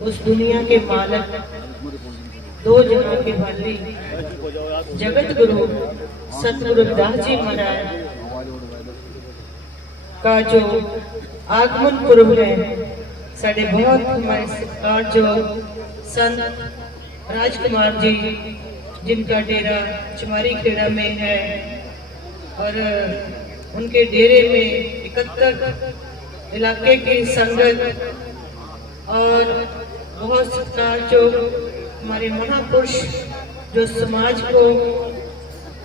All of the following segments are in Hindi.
उस दुनिया के मालिक, दो जगह के वाली, जगत गुरु सतगुरु रविदास जी महाराज का जो आगमन पूर्व है, साढ़े बहुत हमारे सरकार जो संत राजकुमार जी, जिनका डेरा चुमारी खेड़ा में है, और उनके डेरे में 71 इलाके की संगत और बहुत सत्कार जो हमारे महापुरुष जो समाज को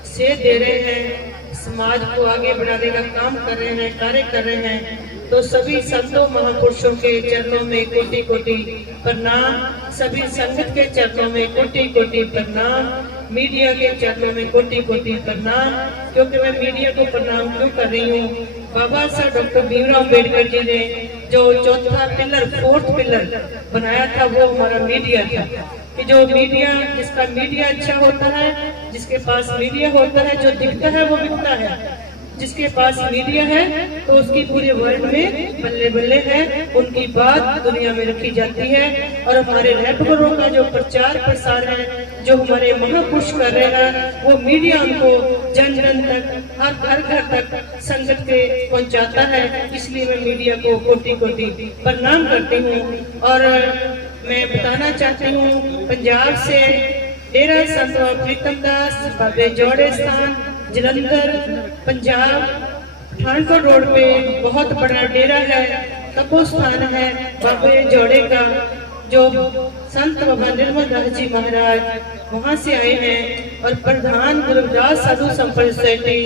सेध दे रहे हैं, समाज को आगे बढ़ाने का काम कर रहे हैं, कार्य कर रहे हैं, तो सभी संतों महापुरुषों के चरणों में कोटि कोटि प्रणाम, सभी संगत के चरणों में कोटि कोटि प्रणाम, मीडिया के चरणों में कोटि कोटि प्रणाम। क्योंकि मैं मीडिया को प्रणाम क्यों कर रही हूँ, बाबा साहब डॉक्टर भीमराव अम्बेडकर जी ने जो चौथा पिलर, फोर्थ पिलर बनाया था, वो हमारा मीडिया था। कि जो मीडिया, जिसका मीडिया अच्छा होता है, जिसके पास मीडिया होता है, जो दिखता है वो बिकता है। जिसके पास मीडिया है तो उसकी पूरे वर्ल्ड में बल्ले बल्ले है, उनकी बात दुनिया में रखी जाती है। और हमारे रहबरों का जो प्रचार प्रसार है, जो हमारे महापुरुष कर रहे हैं, वो मीडिया उनको जन जन तक, हर घर तक संगत के पहुंचाता है। इसलिए मैं मीडिया को कोटि कोटि प्रणाम करती हूँ। और मैं बताना चाहती हूँ, पंजाब से डेरा संत प्रीतम दास बाबे जोड़े स्थान जलंधर पंजाब पठानकोट रोड पे बहुत बड़ा डेरा है, तपो स्थान है बाबे जोड़े का, जो संत बाबा निर्मल दास जी महाराज वहाँ से आए हैं। और प्रधान गुरु रविदास साधु संप्रदाय सोसाइटी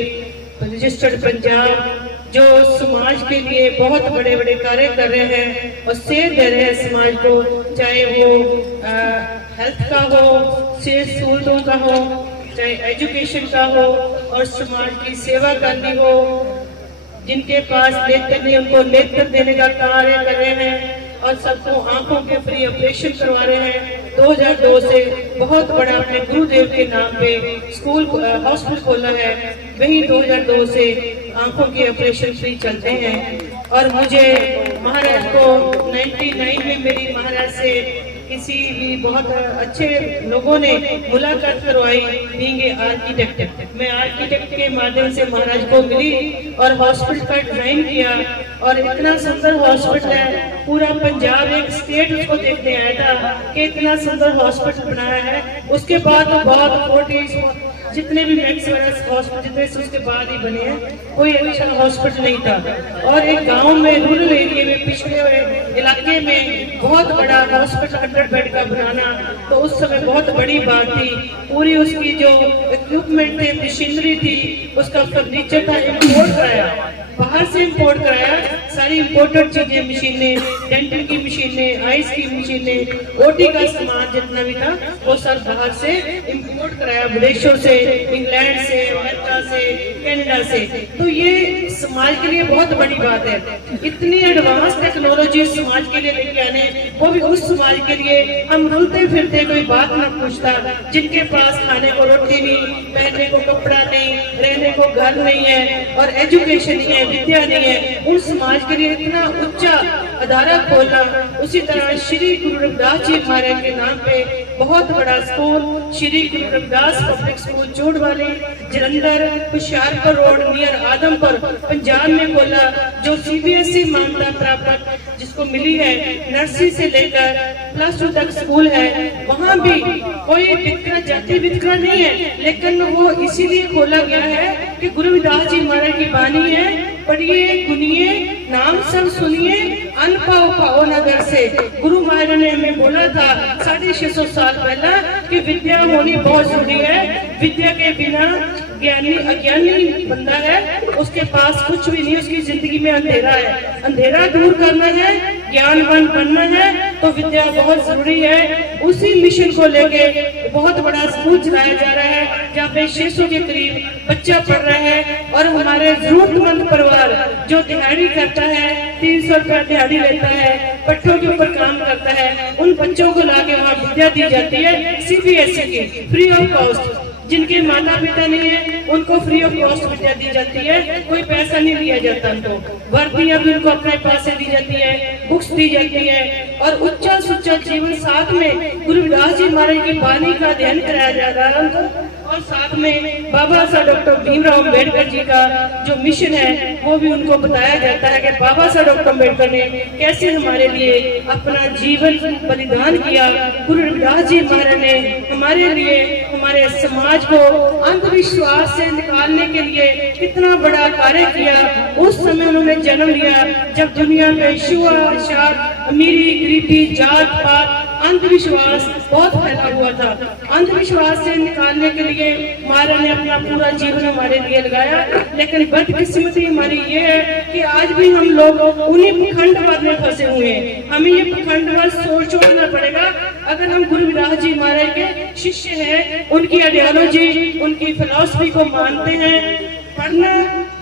रजिस्टर्ड पंजाब, जो समाज के लिए बहुत बड़े बड़े कार्य कर रहे हैं और सेध दे रहे हैं समाज को, चाहे वो हेल्थ का हो, सेहत सहूलतों का हो, चाहे एजुकेशन का हो, और समाज की सेवा करनी हो। जिनके पास नेत्र नहीं, उनको नेत्र देने का कार्य कर रहे हैं, और सबको आंखों के फ्री ऑपरेशन करवा रहे हैं। 2002 से बहुत बड़ा अपने गुरुदेव के नाम पे स्कूल हॉस्पिटल खोला है, वही 2002 से आंखों के ऑपरेशन फ्री चलते हैं। और मुझे महाराज को 99 में मेरी महाराज से किसी भी बहुत अच्छे लोगों ने मुलाकात करवाई, बीइंग ए आर्किटेक्ट। मैं आर्किटेक्ट के माध्यम से महाराज को मिली और हॉस्पिटल का डिजाइन किया, और इतना सुंदर हॉस्पिटल है, पूरा पंजाब एक स्टेट उसको देखने आया था कि इतना सुंदर हॉस्पिटल बनाया है। उसके बाद तो बहुत 40 जितने भी मैक्स हॉस्पिटल जितने से उसके बाद ही बने हैं, कोई अच्छा हॉस्पिटल नहीं था। और एक गांव में, रूरल एरिया में, पिछड़े हुए इलाके में बहुत बड़ा हॉस्पिटल 100 बेड का बनाना, तो उस समय बहुत बड़ी बात थी। पूरी उसकी जो इक्विपमेंट थे, मशीनरी थी, उसका फर्नीचर था, इम्पोर्ट कराया, बाहर से इम्पोर्ट कराया, सारी इम्पोर्टेड चीजें, मशीनें, डेंटल की मशीनें, आइस की मशीनें, ओटी का सामान जितना भी था वो सब बाहर से इम्पोर्ट कराया, विदेशों से, इंग्लैंड से, अमेरिका से, कनाडा से। तो ये समाज के लिए बहुत बड़ी बात है। इतनी एडवांस टेक्नोलॉजी समाज के लिए लेके आने, वो भी उस समाज के लिए। हम रुलते फिरते कोई बात ना पूछता, जिनके पास खाने को रोटी नहीं, पहनने को कपड़ा नहीं, रहने को घर नहीं है, और एजुकेशन नहीं है, विद्या नहीं है, उन समाज के लिए इतना ऊंचा अदारा खोलना। उसी तरह श्री गुरु रविदास जी महाराज के नाम पे बहुत बड़ा school, Shri Guru Ravidas public school Chudwali Jalandhar Hoshiarpur road near Adampur Punjab में खोला, जो CBSE मान्यता प्राप्त जिसको मिली है, नर्सरी से लेकर +2 तक स्कूल है। वहाँ भी कोई वितकरा, जाति वितकरा नहीं है, लेकिन वो इसीलिए खोला गया है कि गुरु रविदास जी महाराज की बानी है, पढ़िए गुनिए नाम सब सुनिए, अन पाओ पाओ नगर से। गुरु महाराज ने हमें बोला था 650 साल पहला कि विद्या होनी बहुत जरूरी है। विद्या के बिना ज्ञानी अज्ञानी बंदा है, उसके पास कुछ भी नहीं, उसकी जिंदगी में अंधेरा है। अंधेरा दूर करना है, ज्ञानवान बनना है, तो विद्या बहुत जरूरी है। उसी मिशन को लेके बहुत बड़ा स्कूल चलाया जा रहा है, जहाँ पे 600 के करीब बच्चा पढ़ रहे हैं। और हमारे जरूरतमंद परिवार जो दिहाड़ी करता है, 300 रुपया दिहाड़ी लेता है, पट्टों के ऊपर काम करता है, उन बच्चों को लाके वहाँ विद्या दी जाती है, CBSE की फ्री ऑफ कॉस्ट। जिनके माता पिता नहीं है उनको फ्री ऑफ कॉस्ट विद्या दी जाती है, कोई पैसा नहीं दिया जाता उनको। वर्दियां भी उनको अपने पास से दी जाती है, बुक्स दी जाती है और उच्चल सुच्चल जीवन साथ में गुरु रविदास जी महाराज की वाणी का अध्ययन कराया जा रहा है उनको। और साथ में बाबा साहब डॉक्टर भीमराव अम्बेडकर जी का जो मिशन है वो भी उनको बताया जाता है कि बाबा साहब डॉक्टर अम्बेडकर ने कैसे हमारे लिए अपना जीवन बलिदान किया। गुरु रविदास जी महाराज ने हमारे लिए, हमारे समाज को अंधविश्वास से निकालने के लिए कितना बड़ा कार्य किया। उस समय उन्होंने जन्म लिया जब दुनिया में छुआछूत, अमीरी गरीबी, जात पात, अंधविश्वास बहुत फैला हुआ था। अंधविश्वास से निकालने के लिए महाराज ने अपना पूरा जीवन हमारे लिए लगाया। लेकिन बदकिस्मती हमारी ये है कि आज भी हम लोग उन्हीं पखंडवाद में फंसे हुए हैं। हमें ये पखंडवाद सोच छोड़ना पड़ेगा। अगर हम गुरु रविदास जी महाराज के शिष्य हैं, उनकी आइडियोलॉजी, उनकी फिलॉसफी को मानते हैं, पढ़ना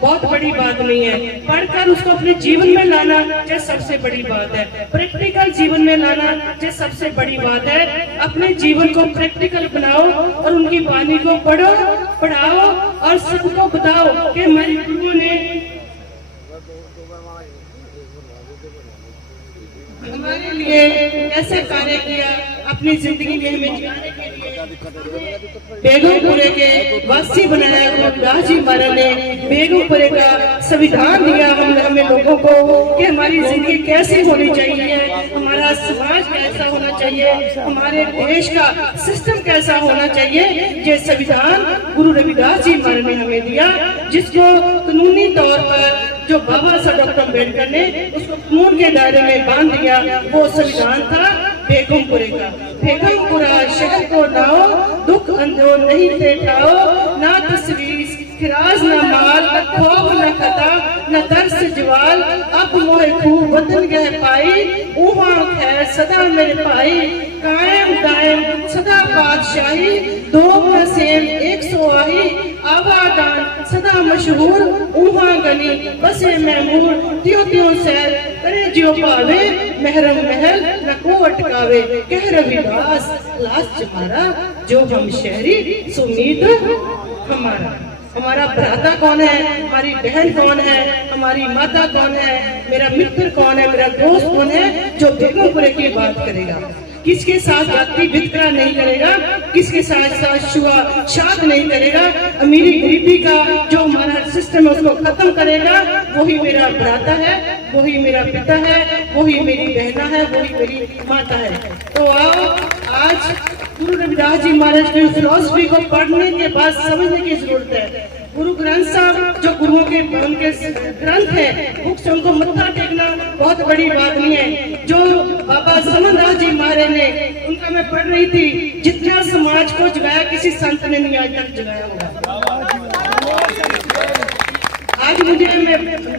बहुत बड़ी बात नहीं है, पढ़कर उसको अपने जीवन में लाना जो सबसे बड़ी बात है। प्रैक्टिकल जीवन में लाना जो सबसे बड़ी बात है। अपने जीवन को प्रैक्टिकल बनाओ और उनकी वाणी को पढ़ो, पढ़ाओ और सबको बताओ कि हमारे गुरुओं ने हमारे लिए कैसे कार्य किया, अपनी जिंदगी में हमें जियाने के लिए बेगमपुरे के वासी बनाया। गुरु रविदास जी महाराज ने बेगमपुरे का संविधान दिया हमें लोगों को कि हमारी जिंदगी कैसी होनी चाहिए, हमारा समाज कैसा होना चाहिए, हमारे देश का सिस्टम कैसा होना चाहिए। ये संविधान गुरु रविदास जी महाराज ने हमें दिया, जिसको कानूनी तौर पर जो बाबा साहब डॉक्टर अम्बेडकर ने उसको कानून के दायरे में बांध दिया। वो संविधान था बेगमपुरे का। बेगमपुरा शहर को नाओ, दुख अंधो नहीं थे ठाओ, ना तस्वीर खिराज न माल, न खौफ न खता, न दर्स जवाल, अब मोहे खूब वतन गह पाई, उहा खैर सदा मेरे पाई, कायम दायम सदा बादशाही, दो न सेम एक सो आई, आवादान सदा मशहूर, उहा गनी बसे महमूर, त्यों त्यों सैर करे जियो पावे, महरम महल न को अटकावे, कह रविदास लास्ट हमारा, जो हम शहरी सुमीत हमारा। हमारा भ्राता कौन है, हमारी बहन कौन है, हमारी माता कौन है, मेरा मित्र कौन है, मेरा दोस्त कौन है, जो बेगमपुरे की बात करेगा, किसके साथ जाति वितकरा नहीं करेगा, किसके साथ छुआछूत नहीं करेगा, अमीरी गरीबी का जो हमारा सिस्टम है उसको खत्म करेगा, वही मेरा भ्राता है, वही मेरा पिता है, वही मेरी बहना है, वही मेरी माता है। तो आओ आज गुरु रविदास जी महाराज की फिलॉसफी को पढ़ने के बाद समझने की जरूरत है। गुरु ग्रंथ साहब जो गुरुओं के उनके ग्रंथ है, बुक्स उनको मत्था टेकना बहुत बड़ी बात नहीं है। जो बाबा समनदास जी महाराज ने, उनका मैं पढ़ रही थी, जितना समाज को जगाया किसी संत ने नहीं आज तक जगाया होगा। आज मुझे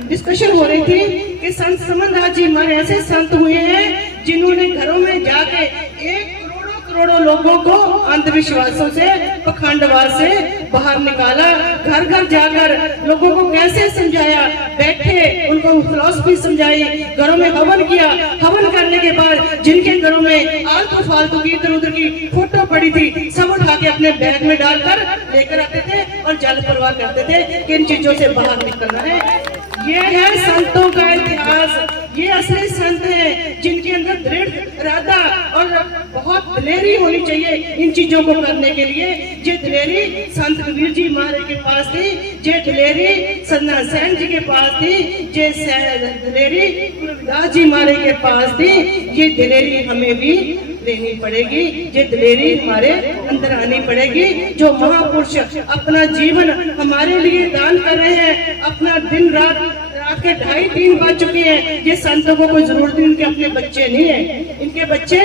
डिस्कशन हो रही थी कि संत समनदास जी महाराज ऐसे संत हुए हैं जिन्होंने घरों में जाके एक करोड़ों लोगों को अंधविश्वासों से, पखंडवाद से बाहर निकाला। घर घर जाकर लोगों को कैसे समझाया, बैठे उनको फिलॉसफी समझाई, घरों में हवन किया। हवन करने के बाद जिनके घरों में आलतू फालतू की इधर उधर की फोटो पड़ी थी, सब उठा के अपने बैग में डालकर लेकर आते थे और जल प्रवाह करते थे कि इन चीजों से बाहर निकलना है। ये है संतों का इतिहास। ये असली संत हैं जिनके अंदर दृढ़ इरादा और बहुत दिलेरी होनी चाहिए इन चीजों को करने के लिए। ये दिलेरी संत कबीर जी महाराज के पास थी, ये दिलेरी सन्ना सेन जी के पास थी, ये दिलेरी रविदास जी महाराज के पास थी। ये दिलेरी हमें भी लेनी पड़ेगी, ये दिलेरी हमारे अंदर आनी पड़ेगी। जो महापुरुष अपना जीवन हमारे लिए दान कर रहे हैं, अपना दिन रात के 2:30-3 बज चुके हैं, ये संतों को कोई जरूरत नहीं, इनके अपने बच्चे नहीं है, इनके बच्चे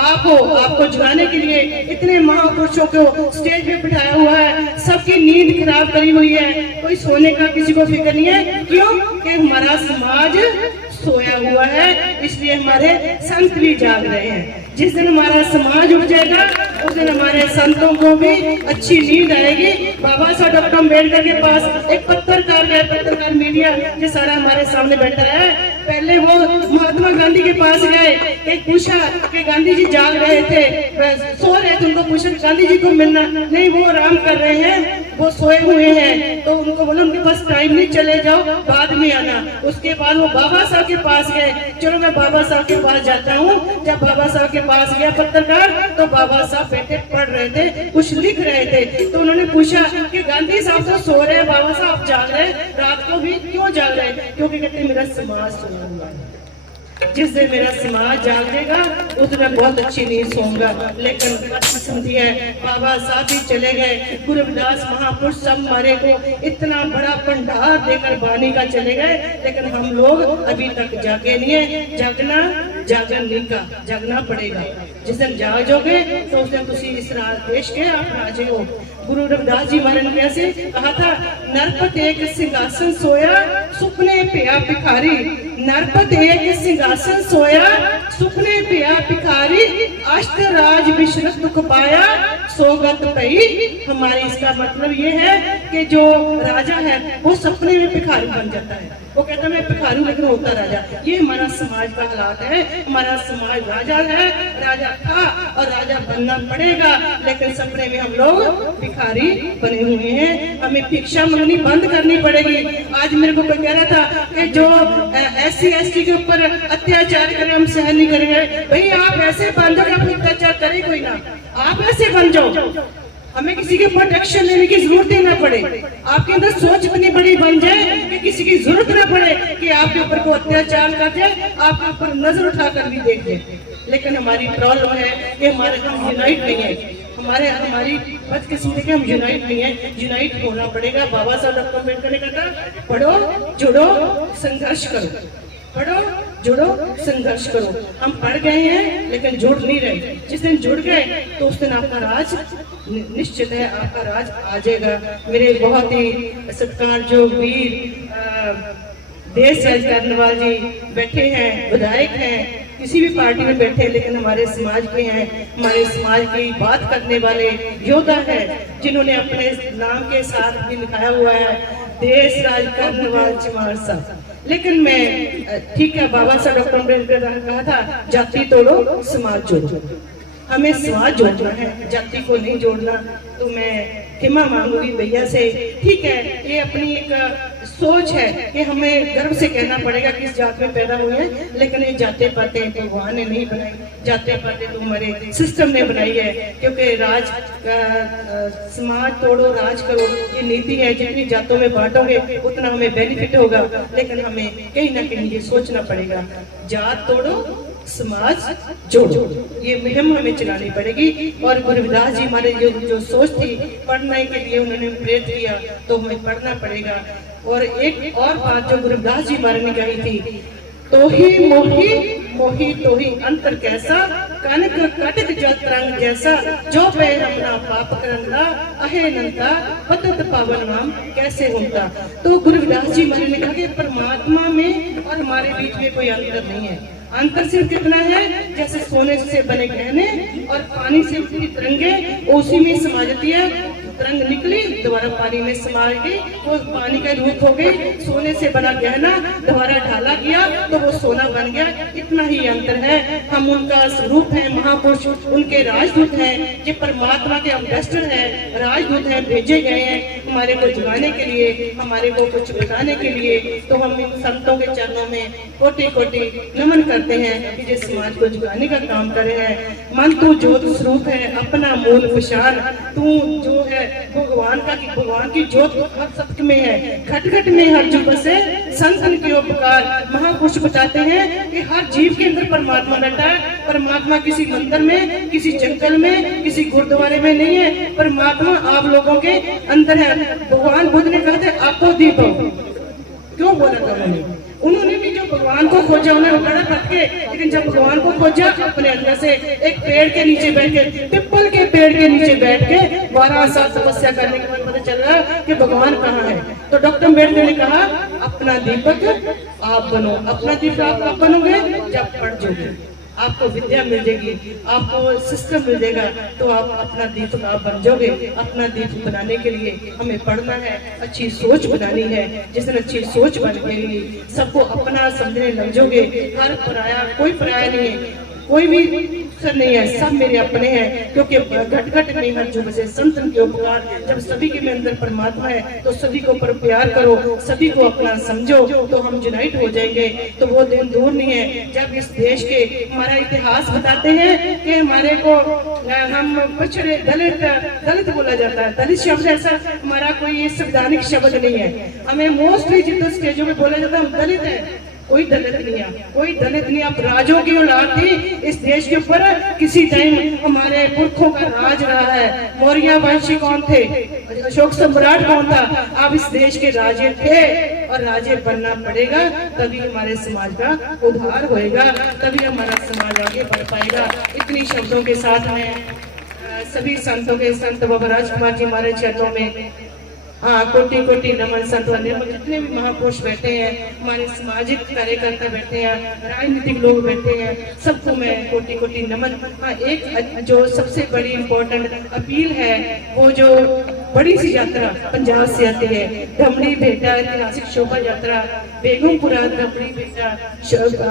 आप हो। आपको जगाने के लिए इतने महापुरुषों को स्टेज पे बिठाया हुआ है, सबकी नींद खराब करी हुई है, कोई सोने का किसी को फिक्र नहीं है। क्यों? कि हमारा समाज सोया हुआ है, इसलिए हमारे संत भी जाग रहे हैं। जिस दिन हमारा समाज उठ जाएगा उस दिन हमारे संतों को भी अच्छी नींद आएगी। बाबा साहब डॉक्टर अम्बेडकर के पास एक पत्रकार मीडिया जो सारा हमारे सामने बैठा है, पहले वो महात्मा गांधी के पास गए, एक पूछा कि गांधी जी जाग रहे थे, सो रहे थे, उनको पूछा गांधी जी को मिलना, नहीं वो आराम कर रहे हैं, वो सोए हुए हैं। तो उनको बोला उनके पास टाइम नहीं, चले जाओ बाद में आना। उसके बाद वो बाबा साहब के पास गए, चलो मैं बाबा साहब के पास जाता हूँ। जब बाबा साहब के पास गया पत्रकार, तो बाबा साहब बैठे पढ़ रहे थे, कुछ लिख रहे थे। तो उन्होंने पूछा कि गांधी साहब तो सो रहे हैं, बाबा साहब जाग रहे हैं, रात को भी क्यों जाग रहे हैं? क्योंकि कहते मेरा समाज सोया हुआ है, जिस दिन मेरा समाज जागेगा उस दिन बहुत अच्छी नींद सोऊंगा। लेकिन बदकिस्मती है, बाबा साहब भी चले गए, गुरु रविदास महापुरुष सब हमारे को इतना बड़ा भंडार देकर वाणी का चले गए, लेकिन हम लोग अभी तक जागे नहीं है। जागना जागन नहीं का जागना पड़ेगा। जिस दिन जागोगे तो उस दिन तुसी इस देश के आप राजे हो। गुरु रविदास जी महाराज ने कैसे कहा था, नरपत एक सिंहासन सोया सुपने पिया भिखारी, नरपत एक सिंहासन सोया सुपने पिया भिखारी, अष्ट राज विश्रत दुख पाया सोगत पई। हमारी इसका मतलब ये है कि जो राजा है वो सपने में भिखारी बन जाता है, वो कहता है मैं भिखारी लेकिन होता राजा। ये हमारा समाज का हालात है। हमारा समाज राजा है, राजा था और राजा बनना पड़ेगा, लेकिन सपने में हम लोग भिखारी बने हुए हैं। हमें भिक्षा मांगनी बंद करनी पड़ेगी। आज मेरे को कोई कह रहा था कि जो SC ST के ऊपर अत्याचार करें हम सहन नहीं करेंगे। भाई आप ऐसे बन जाओ, अपने अत्याचार करे कोई ना, आप ऐसे बन जाओ, हमें किसी के प्रोटेक्शन लेने की जरूरत ही ना पड़े। आपके अंदर सोच इतनी बड़ी बन जाए कि किसी की जरूरत ना पड़े कि आपके ऊपर को अत्याचार करते, आपके ऊपर नजर उठाकर भी देख ले। लेकिन हमारी प्रॉब्लम है कि हमारे हम यूनाइट नहीं है, हमारी बदकिस्मती के हम यूनाइट नहीं है। यूनाइट होना पड़ेगा। बाबा साहब डॉक्टर अम्बेडकर ने कहा पढ़ो जुड़ो संघर्ष करो, पढ़ो जुड़ो संघर्ष करो। हम पढ़ गए हैं लेकिन जुड़ नहीं रहे। जिस दिन जुड़ गए तो उस दिन आपका राज निश्चित है, आपका राज आ जाएगा। मेरे बहुत ही सत्कार जो वीर देश राज करनेवाल जी बैठे हैं, विधायक हैं, किसी भी पार्टी में बैठे लेकिन हमारे समाज के हैं, हमारे समाज की बात करने वाले योद्धा हैं, जिन्होंने अपने नाम के साथ भी लिखाया हुआ है देश राज करनेवाल चमार साहब। लेकिन मैं ठीक है, बाबा साहब डॉक्टर अम्बेडकर ने कहा था जाति तोड़ो समाज जोड़ो। हमें समाज जोड़ना है, जाति को नहीं जोड़ना। तो मैं क्षमा मांगूंगी भैया से। ठीक है, ये अपनी एक सोच है कि हमें गर्व से कहना पड़ेगा किस जात में पैदा हुए हैं, लेकिन ये जाते पाते भगवान ने नहीं बनाई, जाते पाते तो हमारे सिस्टम ने बनाई है। क्योंकि राज समाज तोड़ो राज करो, ये नीति है। जितनी जातों में बांटोगे उतना हमें बेनिफिट होगा, लेकिन हमें कहीं ना कहीं ये सोचना पड़ेगा जात तोड़ो समाज जोड़ो, ये मुहिम हमें चलानी पड़ेगी। और गुरु रविदास जी हमारे जो सोच थी पढ़ने के लिए उन्होंने प्रेरित किया, तो हमें पढ़ना पड़ेगा। और एक और बात जो गुरु रविदास जी हमारे ने कही थी, तो ही मोही मोही तो ही अंतर कैसा, कनक कटक जत रंग जैसा, जो पे अपना पाप करंगा अहे नंता पतत पावन नाम कैसे होता। तो गुरु रविदास जी हमारे ने कहा कि परमात्मा में और हमारे बीच में कोई अंतर नहीं है। अंतर सिर्फ कितना है, जैसे सोने से बने गहने और पानी से उतरी तरंगे उसी में समा जाती है। तरंग निकली दोबारा पानी में समा गई, वो पानी का रूप हो गई। सोने से बना गहना दोबारा ढाला गया तो वो सोना बन गया। इतना ही अंतर है। हम उनका स्वरूप है, महापुरुष उनके राजदूत हैं, ये परमात्मा के एम्बेसडर हैं, राजदूत हैं, भेजे गए हैं हमारे को जगाने के लिए, हमारे को कुछ बताने के लिए। तो हम इन संतों के चरणों में कोटि कोटि नमन करते हैं कि जिस समाज को जगाने का काम कर रहे हैं। मन तू ज्योत स्वरूप है अपना मूल पहचान, तू जो है भगवान का भगवान की ज्योत हर सत्य में है, घट घट में हर जीव बसे संतन के उपकार। महापुरुष बताते हैं कि हर जीव के अंदर परमात्मा बैठा है। परमात्मा किसी मंदिर में, किसी जंगल में, किसी गुरुद्वारे में नहीं है, परमात्मा आप लोगों के अंदर है। भगवान बुद्ध ने कहा था आपको दीप, क्यों बोला था उन्होंने भी जो भगवान को खोजा उन्होंने बड़ा भटके, लेकिन जब भगवान को खोजा अपने अंदर से एक पेड़ के नीचे बैठ के, पिपल के पेड़ के नीचे बैठ के 12 साल तपस्या करने के बाद पता चल रहा कि भगवान कहाँ है। तो डॉक्टर अम्बेडकर ने कहा अपना दीपक आप बनो। अपना दीपक आप बनोगे जब पढ़ जोगे। आपको विद्या मिल जाएगी, आपको सिस्टम मिल जाएगा, तो आप अपना दीप आप बन जाओगे। अपना दीप बनाने के लिए हमें पढ़ना है, अच्छी सोच बनानी है। जिस दिन अच्छी सोच बन गई, सबको अपना समझने लग जाओगे। हर पराया, कोई पराया नहीं है, कोई भी सर नहीं है, सब मेरे अपने हैं। क्योंकि घट घट नहीं हर जो बसे संतन के उपकार। जब सभी के में अंदर परमात्मा है तो सभी को पर प्यार करो, सभी को अपना समझो, तो हम यूनाइट हो जाएंगे। तो वो दिन दूर नहीं है जब इस देश के हमारा इतिहास बताते हैं कि हमारे को हम पिछड़े दलित बोला जाता है। दलित शब्द ऐसा हमारा कोई संवैधानिक शब्द नहीं है। हमें मोस्टली जितने स्टेजों में बोला जाता है हम दलित है। कोई दलित नहीं है, कोई दलित नहीं। आप राजों की औलाद थी इस देश के ऊपर। किसी टाइम हमारे पुरखों का राज रहा है। मौर्य वंशी कौन थे, अशोक सम्राट कौन था। आप इस देश के राजे थे और राजे बनना पड़ेगा, तभी हमारे समाज का उद्धार होएगा, तभी हमारा समाज आगे बढ़ पाएगा। इतनी शब्दों के साथ में सभी संतों के संत बाबा राजकुमार जी हमारे चरणों में कोटि कोटि नमन। संत निर्मल जितने भी महापुरुष बैठे हैं, हमारे सामाजिक कार्यकर्ता बैठे हैं, राजनीतिक लोग बैठे हैं, सबको मैं कोटि कोटि नमन। एक जो सबसे बड़ी इम्पोर्टेंट अपील है, वो जो बड़ी सी यात्रा पंजाब से आती है, धमड़ी बेटा ऐतिहासिक शोभा यात्रा, बेगमपुरा धमड़ी बेटा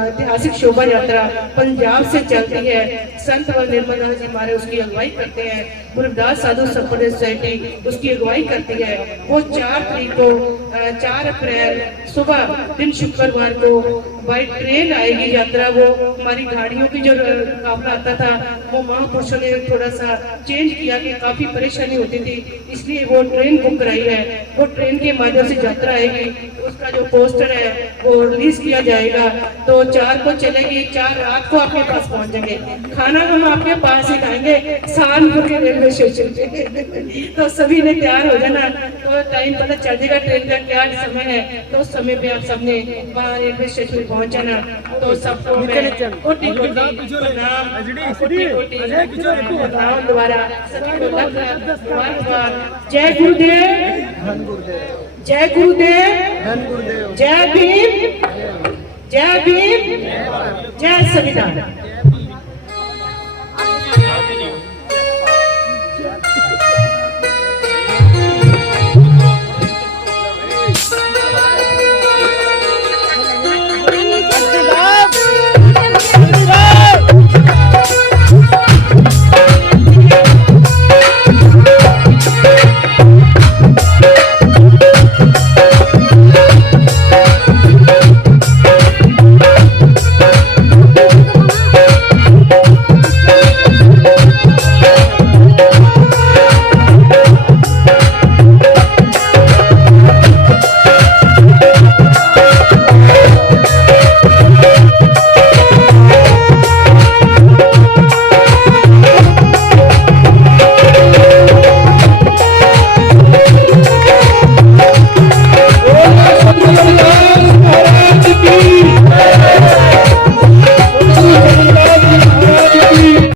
ऐतिहासिक शोभा यात्रा पंजाब से चलती है। संत व निर्मल दास जी हमारे उसकी अगुवाई करते हैं। गुरुदास साधु संप्रदाय सोसाइटी उसकी अगुवाई करती है। वो 4 तारीख को 4 अप्रैल सुबह दिन शुक्रवार को बाई ट्रेन आएगी यात्रा। वो हमारी गाड़ियों की जो काफिला आता था वो महापुरुषों ने थोड़ा सा चेंज किया कि काफी परेशानी होती थी, इसलिए वो ट्रेन बुक कराई है। वो ट्रेन के माध्यम से यात्रा आएगी, उसका जो पोस्टर है वो रिलीज किया जाएगा। तो 4 को चलेगी, 4 रात को आपके पास पहुंच जाएंगे। खाना हम आपके पास ही खाएंगे सहारनपुर के रेलवे स्टेशन पे। तो सभी ने तैयार हो जाना, तो टाइम पता चल जाएगा ट्रेन का क्या समय है, तो उस समय पे आप सबने वहाँ रेलवे स्टेशन पे पहुंच जाना। तो सबको मैं कोटि कोटि प्रणाम, कोटि कोटि प्रणाम द्वारा सभी को लग। जय गुरुदेव, जय गुरुदेव, जय भीम, जय भीम, जय संविधान।